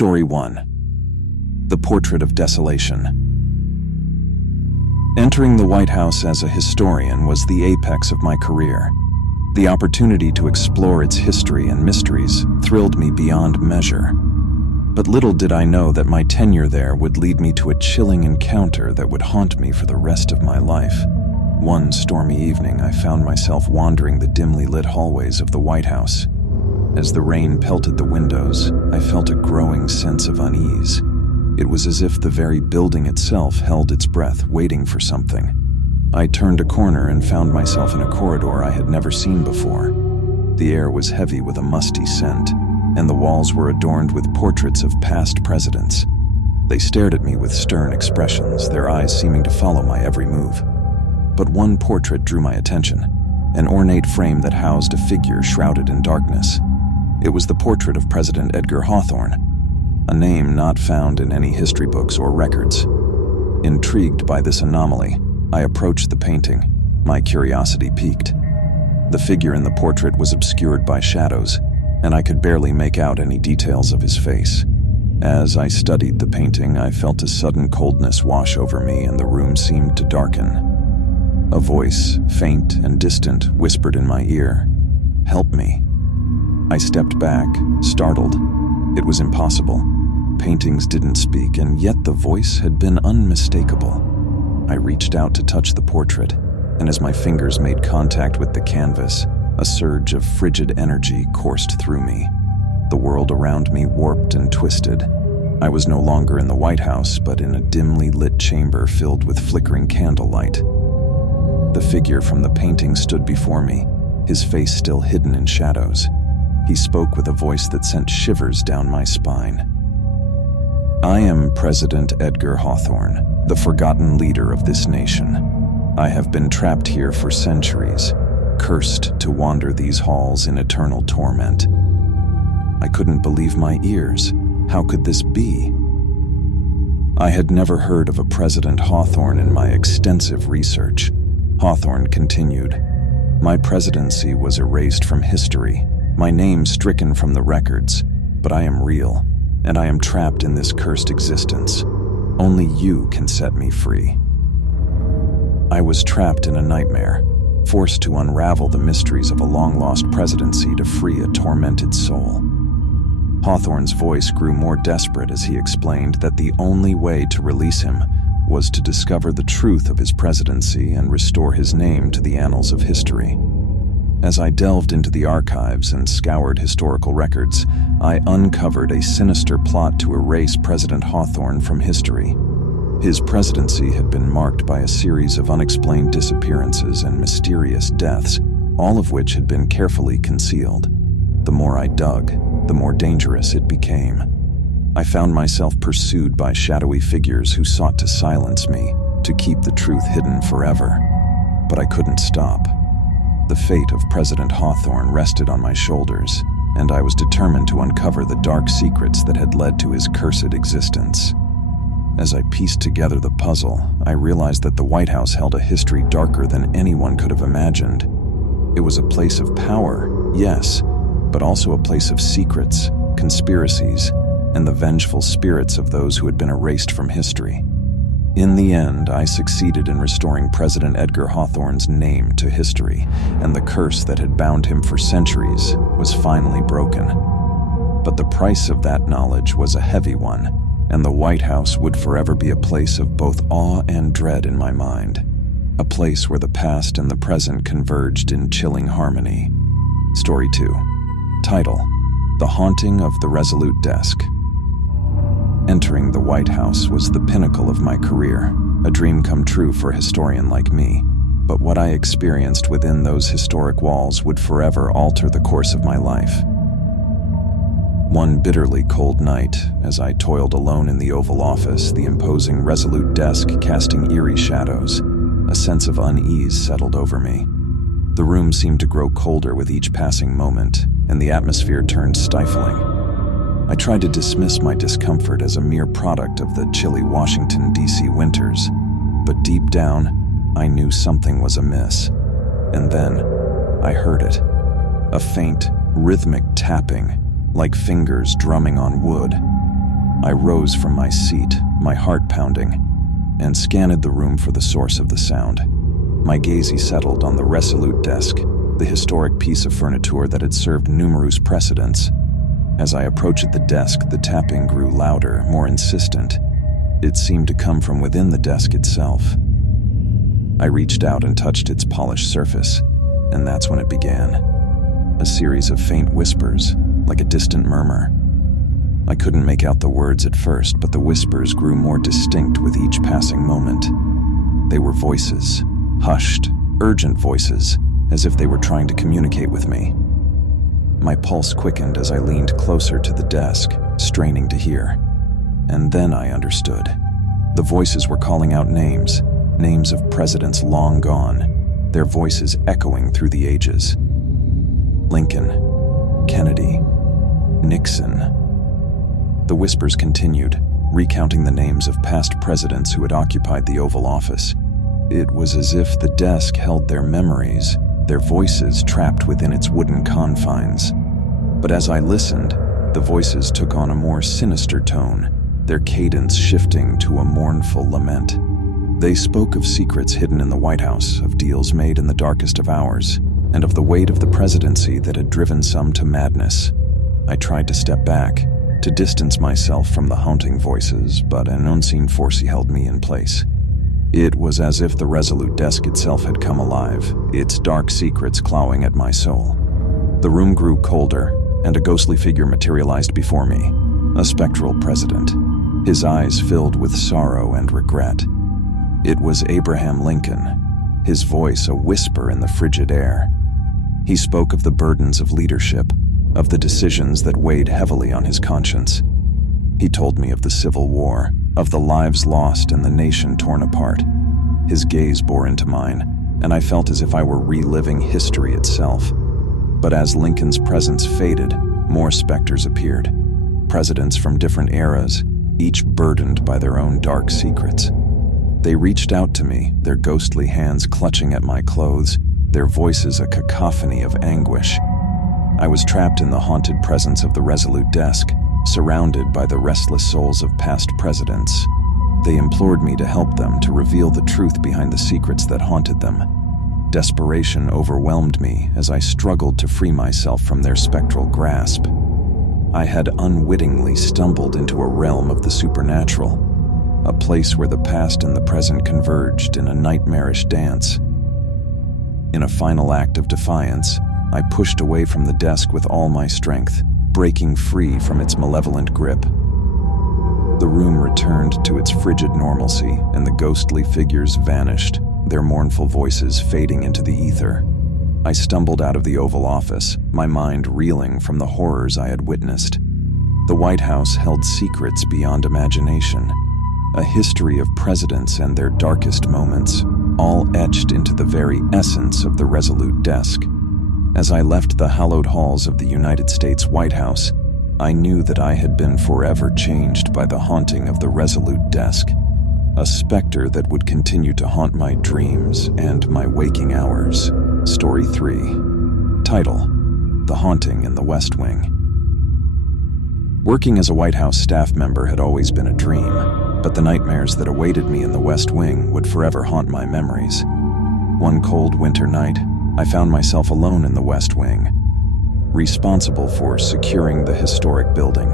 Story 1. The Portrait of Desolation. Entering the White House as a historian was the apex of my career. The opportunity to explore its history and mysteries thrilled me beyond measure. But little did I know that my tenure there would lead me to a chilling encounter that would haunt me for the rest of my life. One stormy evening, I found myself wandering the dimly lit hallways of the White House. As the rain pelted the windows, I felt a growing sense of unease. It was as if the very building itself held its breath, waiting for something. I turned a corner and found myself in a corridor I had never seen before. The air was heavy with a musty scent, and the walls were adorned with portraits of past presidents. They stared at me with stern expressions, their eyes seeming to follow my every move. But one portrait drew my attention, an ornate frame that housed a figure shrouded in darkness. It was the portrait of President Edgar Hawthorne, a name not found in any history books or records. Intrigued by this anomaly, I approached the painting, my curiosity piqued. The figure in the portrait was obscured by shadows, and I could barely make out any details of his face. As I studied the painting, I felt a sudden coldness wash over me and the room seemed to darken. A voice, faint and distant, whispered in my ear, "Help me." I stepped back, startled. It was impossible. Paintings didn't speak, and yet the voice had been unmistakable. I reached out to touch the portrait, and as my fingers made contact with the canvas, a surge of frigid energy coursed through me. The world around me warped and twisted. I was no longer in the White House, but in a dimly lit chamber filled with flickering candlelight. The figure from the painting stood before me, his face still hidden in shadows. He spoke with a voice that sent shivers down my spine. "I am President Edgar Hawthorne, the forgotten leader of this nation. I have been trapped here for centuries, cursed to wander these halls in eternal torment." I couldn't believe my ears. How could this be? I had never heard of a President Hawthorne in my extensive research. Hawthorne continued, "My presidency was erased from history, my name stricken from the records, but I am real, and I am trapped in this cursed existence. Only you can set me free." I was trapped in a nightmare, forced to unravel the mysteries of a long-lost presidency to free a tormented soul. Hawthorne's voice grew more desperate as he explained that the only way to release him was to discover the truth of his presidency and restore his name to the annals of history. As I delved into the archives and scoured historical records, I uncovered a sinister plot to erase President Hawthorne from history. His presidency had been marked by a series of unexplained disappearances and mysterious deaths, all of which had been carefully concealed. The more I dug, the more dangerous it became. I found myself pursued by shadowy figures who sought to silence me, to keep the truth hidden forever. But I couldn't stop. The fate of President Hawthorne rested on my shoulders, and I was determined to uncover the dark secrets that had led to his cursed existence. As I pieced together the puzzle, I realized that the White House held a history darker than anyone could have imagined. It was a place of power, yes, but also a place of secrets, conspiracies, and the vengeful spirits of those who had been erased from history. In the end, I succeeded in restoring President Edgar Hawthorne's name to history, and the curse that had bound him for centuries was finally broken. But the price of that knowledge was a heavy one, and the White House would forever be a place of both awe and dread in my mind, a place where the past and the present converged in chilling harmony. Story 2. Title: The Haunting of the Resolute Desk. Entering the White House was the pinnacle of my career, a dream come true for a historian like me. But what I experienced within those historic walls would forever alter the course of my life. One bitterly cold night, as I toiled alone in the Oval Office, the imposing Resolute desk casting eerie shadows, a sense of unease settled over me. The room seemed to grow colder with each passing moment, and the atmosphere turned stifling. I tried to dismiss my discomfort as a mere product of the chilly Washington, D.C. winters, but deep down, I knew something was amiss. And then, I heard it. A faint, rhythmic tapping, like fingers drumming on wood. I rose from my seat, my heart pounding, and scanned the room for the source of the sound. My gaze settled on the Resolute desk, the historic piece of furniture that had served numerous precedents. As I approached the desk, the tapping grew louder, more insistent. It seemed to come from within the desk itself. I reached out and touched its polished surface, and that's when it began. A series of faint whispers, like a distant murmur. I couldn't make out the words at first, but the whispers grew more distinct with each passing moment. They were voices, hushed, urgent voices, as if they were trying to communicate with me. My pulse quickened as I leaned closer to the desk, straining to hear. And then I understood. The voices were calling out names of presidents long gone, their voices echoing through the ages. Lincoln, Kennedy, Nixon. The whispers continued, recounting the names of past presidents who had occupied the Oval Office. It was as if the desk held their memories, their voices trapped within its wooden confines. But as I listened, the voices took on a more sinister tone, their cadence shifting to a mournful lament. They spoke of secrets hidden in the White House, of deals made in the darkest of hours, and of the weight of the presidency that had driven some to madness. I tried to step back, to distance myself from the haunting voices, but an unseen force held me in place. It was as if the Resolute desk itself had come alive, its dark secrets clawing at my soul. The room grew colder, and a ghostly figure materialized before me, a spectral president, his eyes filled with sorrow and regret. It was Abraham Lincoln, his voice a whisper in the frigid air. He spoke of the burdens of leadership, of the decisions that weighed heavily on his conscience. He told me of the Civil War, of the lives lost and the nation torn apart. His gaze bore into mine, and I felt as if I were reliving history itself. But as Lincoln's presence faded, more specters appeared. Presidents from different eras, each burdened by their own dark secrets. They reached out to me, their ghostly hands clutching at my clothes, their voices a cacophony of anguish. I was trapped in the haunted presence of the Resolute desk, surrounded by the restless souls of past presidents. They implored me to help them, to reveal the truth behind the secrets that haunted them. Desperation overwhelmed me as I struggled to free myself from their spectral grasp. I had unwittingly stumbled into a realm of the supernatural, a place where the past and the present converged in a nightmarish dance. In a final act of defiance, I pushed away from the desk with all my strength, breaking free from its malevolent grip. The room returned to its frigid normalcy, and the ghostly figures vanished, their mournful voices fading into the ether. I stumbled out of the Oval Office, my mind reeling from the horrors I had witnessed. The White House held secrets beyond imagination, a history of presidents and their darkest moments, all etched into the very essence of the Resolute desk. As I left the hallowed halls of the United States White House, I knew that I had been forever changed by the haunting of the Resolute desk, a specter that would continue to haunt my dreams and my waking hours. Story 3. Title: The Haunting in the West Wing. Working as a White House staff member had always been a dream, but the nightmares that awaited me in the West Wing would forever haunt my memories. One cold winter night, I found myself alone in the West Wing, responsible for securing the historic building.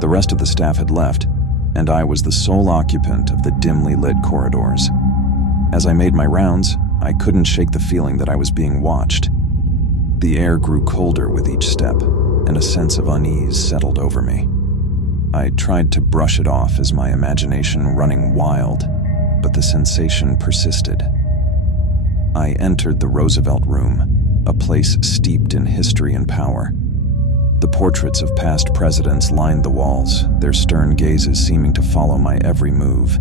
The rest of the staff had left, and I was the sole occupant of the dimly lit corridors. As I made my rounds, I couldn't shake the feeling that I was being watched. The air grew colder with each step, and a sense of unease settled over me. I tried to brush it off as my imagination running wild, but the sensation persisted. I entered the Roosevelt Room, a place steeped in history and power. The portraits of past presidents lined the walls, their stern gazes seeming to follow my every move.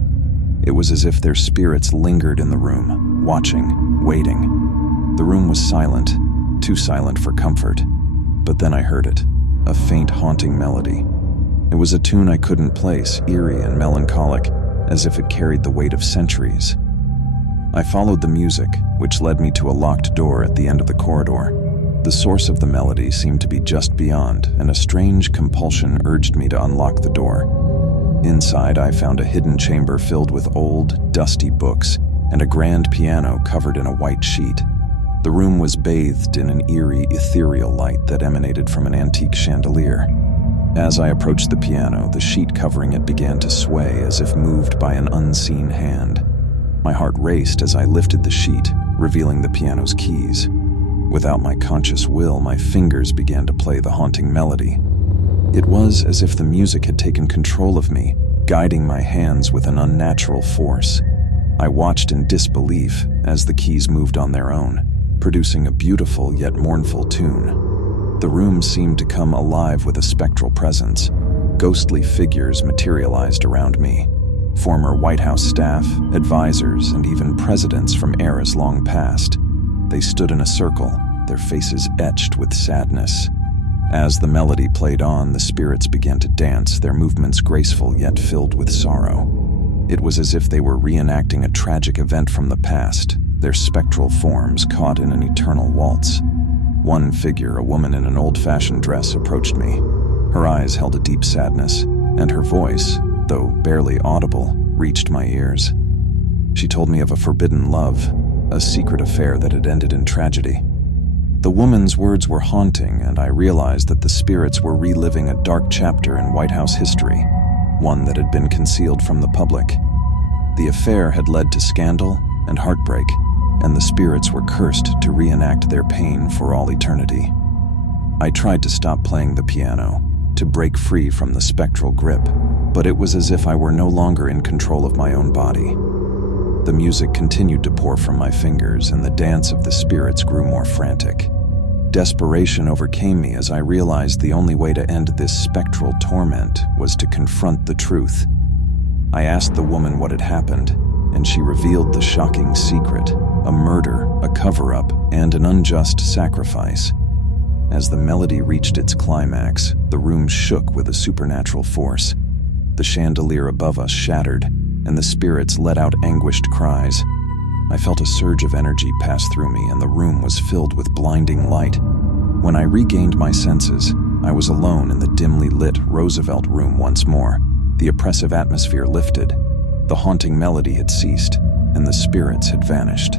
It was as if their spirits lingered in the room, watching, waiting. The room was silent, too silent for comfort. But then I heard it, a faint haunting melody. It was a tune I couldn't place, eerie and melancholic, as if it carried the weight of centuries. I followed the music, which led me to a locked door at the end of the corridor. The source of the melody seemed to be just beyond, and a strange compulsion urged me to unlock the door. Inside, I found a hidden chamber filled with old, dusty books and a grand piano covered in a white sheet. The room was bathed in an eerie, ethereal light that emanated from an antique chandelier. As I approached the piano, the sheet covering it began to sway as if moved by an unseen hand. My heart raced as I lifted the sheet, revealing the piano's keys. Without my conscious will, my fingers began to play the haunting melody. It was as if the music had taken control of me, guiding my hands with an unnatural force. I watched in disbelief as the keys moved on their own, producing a beautiful yet mournful tune. The room seemed to come alive with a spectral presence. Ghostly figures materialized around me. Former White House staff, advisors, and even presidents from eras long past. They stood in a circle, their faces etched with sadness. As the melody played on, the spirits began to dance, their movements graceful yet filled with sorrow. It was as if they were reenacting a tragic event from the past, their spectral forms caught in an eternal waltz. One figure, a woman in an old-fashioned dress, approached me. Her eyes held a deep sadness, and her voice, though barely audible, reached my ears. She told me of a forbidden love, a secret affair that had ended in tragedy. The woman's words were haunting, and I realized that the spirits were reliving a dark chapter in White House history, one that had been concealed from the public. The affair had led to scandal and heartbreak, and the spirits were cursed to reenact their pain for all eternity. I tried to stop playing the piano, to break free from the spectral grip, but it was as if I were no longer in control of my own body. The music continued to pour from my fingers, and the dance of the spirits grew more frantic. Desperation overcame me as I realized the only way to end this spectral torment was to confront the truth. I asked the woman what had happened, and she revealed the shocking secret: a murder, a cover-up, and an unjust sacrifice. As the melody reached its climax, the room shook with a supernatural force. The chandelier above us shattered, and the spirits let out anguished cries. I felt a surge of energy pass through me, and the room was filled with blinding light. When I regained my senses, I was alone in the dimly lit Roosevelt room once more. The oppressive atmosphere lifted, the haunting melody had ceased, and the spirits had vanished.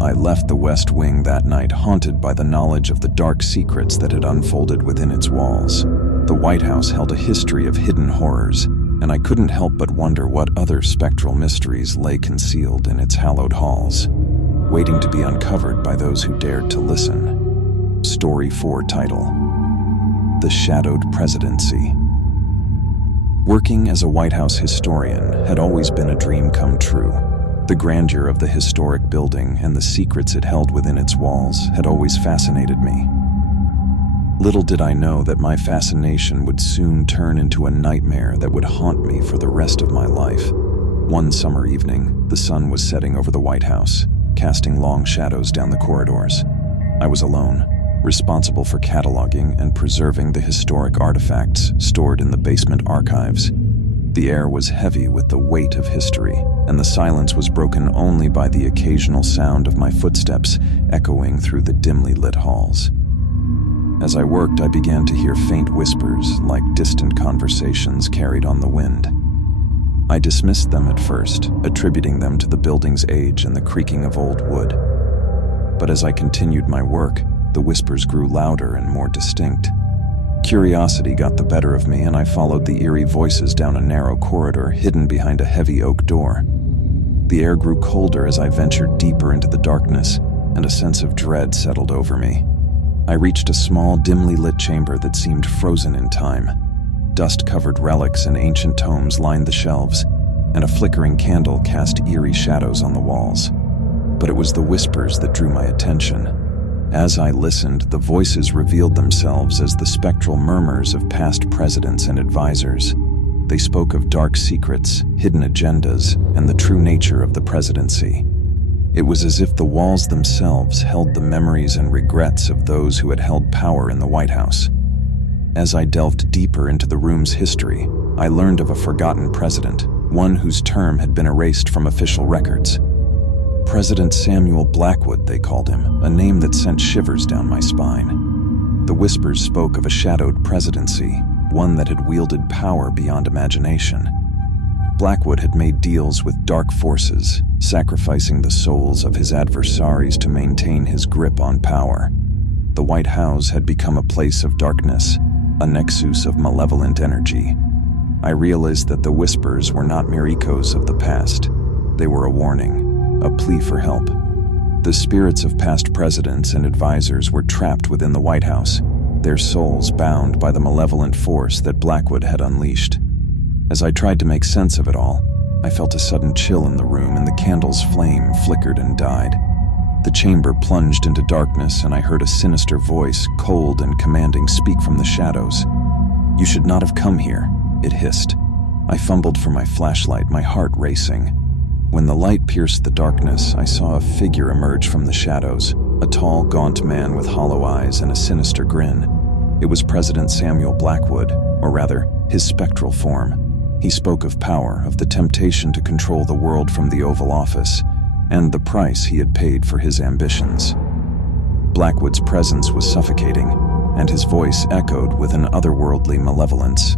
I left the West Wing that night haunted by the knowledge of the dark secrets that had unfolded within its walls. The White House held a history of hidden horrors, and I couldn't help but wonder what other spectral mysteries lay concealed in its hallowed halls, waiting to be uncovered by those who dared to listen. Story 4 title: The Shadowed Presidency. Working as a White House historian had always been a dream come true. The grandeur of the historic building and the secrets it held within its walls had always fascinated me. Little did I know that my fascination would soon turn into a nightmare that would haunt me for the rest of my life. One summer evening, the sun was setting over the White House, casting long shadows down the corridors. I was alone, responsible for cataloging and preserving the historic artifacts stored in the basement archives. The air was heavy with the weight of history, and the silence was broken only by the occasional sound of my footsteps echoing through the dimly lit halls. As I worked, I began to hear faint whispers, like distant conversations carried on the wind. I dismissed them at first, attributing them to the building's age and the creaking of old wood. But as I continued my work, the whispers grew louder and more distinct. Curiosity got the better of me, and I followed the eerie voices down a narrow corridor hidden behind a heavy oak door. The air grew colder as I ventured deeper into the darkness, and a sense of dread settled over me. I reached a small, dimly lit chamber that seemed frozen in time. Dust-covered relics and ancient tomes lined the shelves, and a flickering candle cast eerie shadows on the walls. But it was the whispers that drew my attention. As I listened, the voices revealed themselves as the spectral murmurs of past presidents and advisors. They spoke of dark secrets, hidden agendas, and the true nature of the presidency. It was as if the walls themselves held the memories and regrets of those who had held power in the White House. As I delved deeper into the room's history, I learned of a forgotten president, one whose term had been erased from official records. President Samuel Blackwood, they called him, a name that sent shivers down my spine. The whispers spoke of a shadowed presidency, one that had wielded power beyond imagination. Blackwood had made deals with dark forces, sacrificing the souls of his adversaries to maintain his grip on power. The White House had become a place of darkness, a nexus of malevolent energy. I realized that the whispers were not mere echoes of the past. They were a warning, a plea for help. The spirits of past presidents and advisors were trapped within the White House, their souls bound by the malevolent force that Blackwood had unleashed. As I tried to make sense of it all, I felt a sudden chill in the room and the candle's flame flickered and died. The chamber plunged into darkness and I heard a sinister voice, cold and commanding, speak from the shadows. "You should not have come here," it hissed. I fumbled for my flashlight, my heart racing. When the light pierced the darkness, I saw a figure emerge from the shadows, a tall, gaunt man with hollow eyes and a sinister grin. It was President Samuel Blackwood, or rather, his spectral form. He spoke of power, of the temptation to control the world from the Oval Office, and the price he had paid for his ambitions. Blackwood's presence was suffocating, and his voice echoed with an otherworldly malevolence.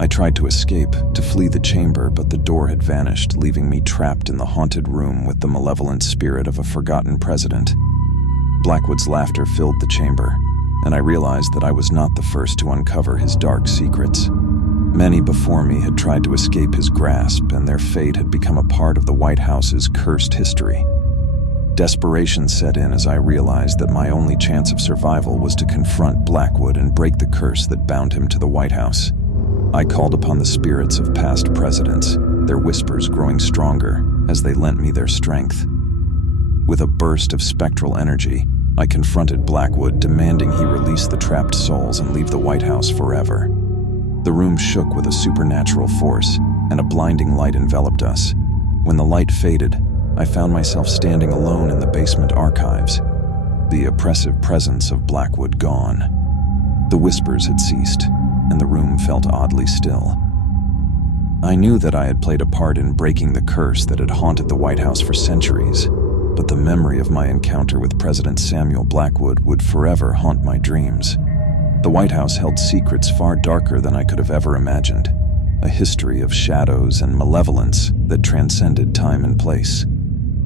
I tried to escape, to flee the chamber, but the door had vanished, leaving me trapped in the haunted room with the malevolent spirit of a forgotten president. Blackwood's laughter filled the chamber, and I realized that I was not the first to uncover his dark secrets. Many before me had tried to escape his grasp, and their fate had become a part of the White House's cursed history. Desperation set in as I realized that my only chance of survival was to confront Blackwood and break the curse that bound him to the White House. I called upon the spirits of past presidents, their whispers growing stronger as they lent me their strength. With a burst of spectral energy, I confronted Blackwood, demanding he release the trapped souls and leave the White House forever. The room shook with a supernatural force, and a blinding light enveloped us. When the light faded, I found myself standing alone in the basement archives, the oppressive presence of Blackwood gone. The whispers had ceased, and the room felt oddly still. I knew that I had played a part in breaking the curse that had haunted the White House for centuries, but the memory of my encounter with President Samuel Blackwood would forever haunt my dreams. The White House held secrets far darker than I could have ever imagined, a history of shadows and malevolence that transcended time and place.